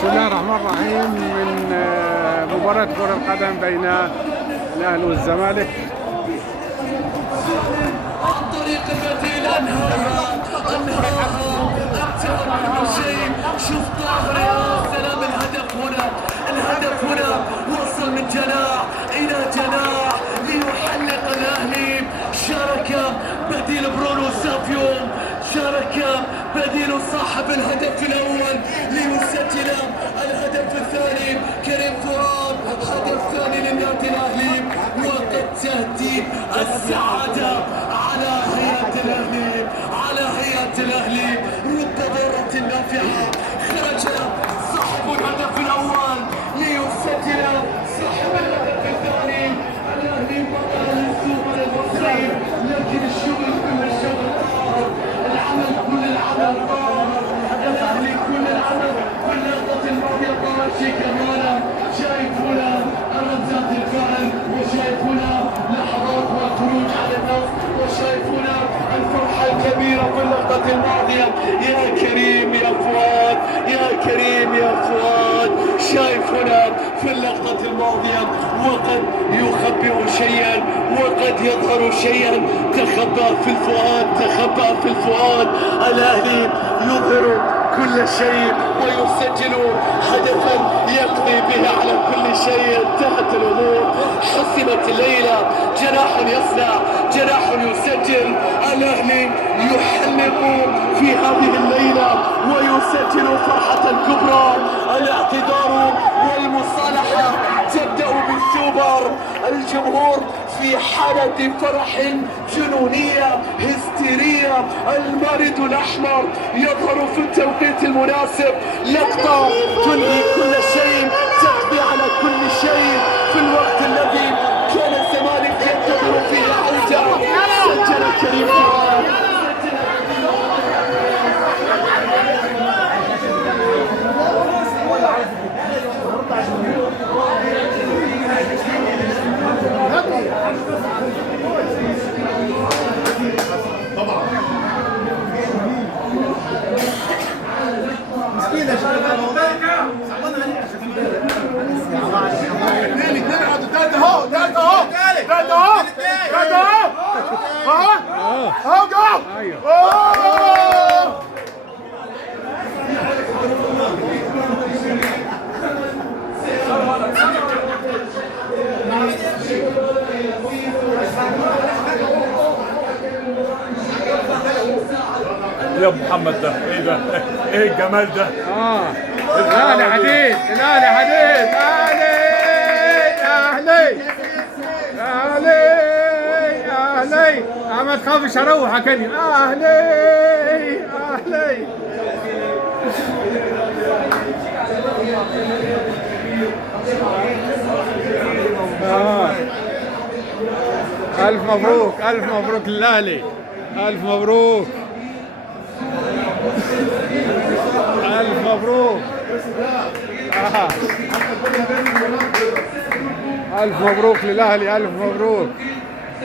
بسم الله الرحمن الرحيم من مباراة كرة القدم بين الأهلي والزمالك. الطريق البديل انهاها ابتعد كل شيء. شوف طاهر يا سلام، الهدف هنا وصل من جناح الى جناح ليحلق الاهلي. شارك بديل برونو سافيو، شارك بديل صاحب الهدف الاول ليسجل الهدف الثاني. كريم فؤاد هدف ثاني للنادي الاهلي، وقد تهديد السعاده على هيئه الاهلي، على هيئه الاهلي. رب ضاره نافعه، خرج صاحب الهدف الاول ليسجل صاحب الهدف الثاني. الاهلي بطل السوبر المصري، لكن الشغل كل الشغل طاهر، العمل كل العمل طاهر، الاهلي كل العمل. واللقطه الماضيه طاهر شيء كمان شايف هنا رمزات الفعل، وشايف هنا لحظات والخروج على النص، وشايف هنا الفرحه الكبيره في اللقطه الماضيه. يا كريم يا فؤاد، يا كريم يا فؤاد، شايف هنا في اللقطه الماضيه وقد يخبئ شيئا وقد يظهر شيئا. تخبأ في الفؤاد، تخبأ في الفؤاد. الاهلي يظهر كل شيء ويسجل هدفا يقضي به على كل شيء. انتهت الامور، حسمت الليله. جناح يصنع، جناح يسجل. الاهلي يحلق في هذه الليله ويسجل فرحه كبرى. الاعتذار والمصالحه تبدا بالسوبر. الجمهور في حالة فرح جنونية هستيرية. المارد الأحمر يظهر في التوقيت المناسب. لقطة تنهي كل شيء، تقضي على كل شيء في الوقت الذي كان الزمالك ينتظر فيه عودة. سجل كريم فؤاد. يا ابو محمد ده ايه ده؟ ايه الجمال ده؟ الأهلي حديد، الأهلي حديد، أهلي أهلي أهلي أهلي. ما تخافش أروحك أنا. أهلي أهلي. ألف مبروك، ألف مبروك للأهلي، ألف مبروك، ألف مبروك. ألف مبروك للأهلي، ألف مبروك،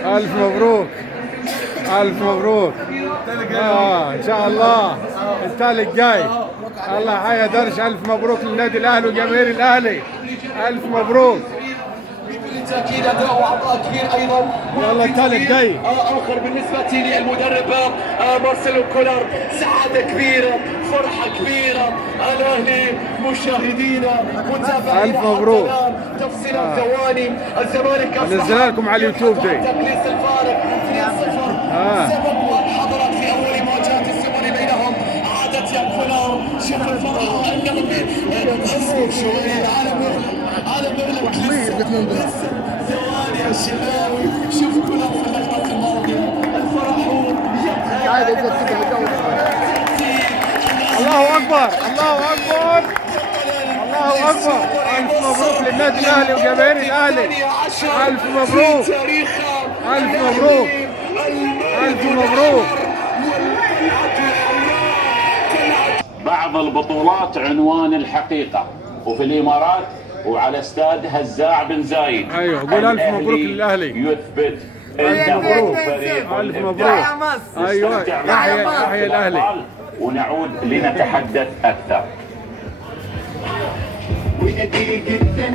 ألف مبروك، ألف مبروك. إن شاء الله الثالث جاي. الله حيا درش. ألف مبروك للنادي الأهلي وجماهير الأهلي، ألف مبروك. بالتاكيد اداء وعطاء كبير ايضا. يلا الثالث جاي. اخر بالنسبه للمدرب مارسيلو كولر. سعاده كبيره، فرحه كبيره. الاهلي مشاهدينا متابعينا، الف مبروك. تفصيل الثواني. الزمالك نزلنا لكم على اليوتيوب دي تقليص الفارق 2-0. سبق الحضرات في اول مواجهه السوبر بينهم. عادت يا كولر، شوف الفرحه. النغمه اصبر شوي، العالم يغلق لسه ثواني يا الشناوي. شوف كولر في اللقطه الماضيه، الفرح الله أكبر، الله أكبر، الله أكبر. ألف مبروك للنادي الأهلي وجماهير الأهلي، ألف مبروك، ألف مبروك، ألف مبروك. بعض البطولات عنوان الحقيقة، وفي الإمارات وعلى استاد هزاع بن زايد. ايوه قول الف مبروك للاهلي. يثبت الف مبروك، الف مبروك. ايوه يحيى الاهلي. ونعود لنتحدث اكثر. وقدير جدا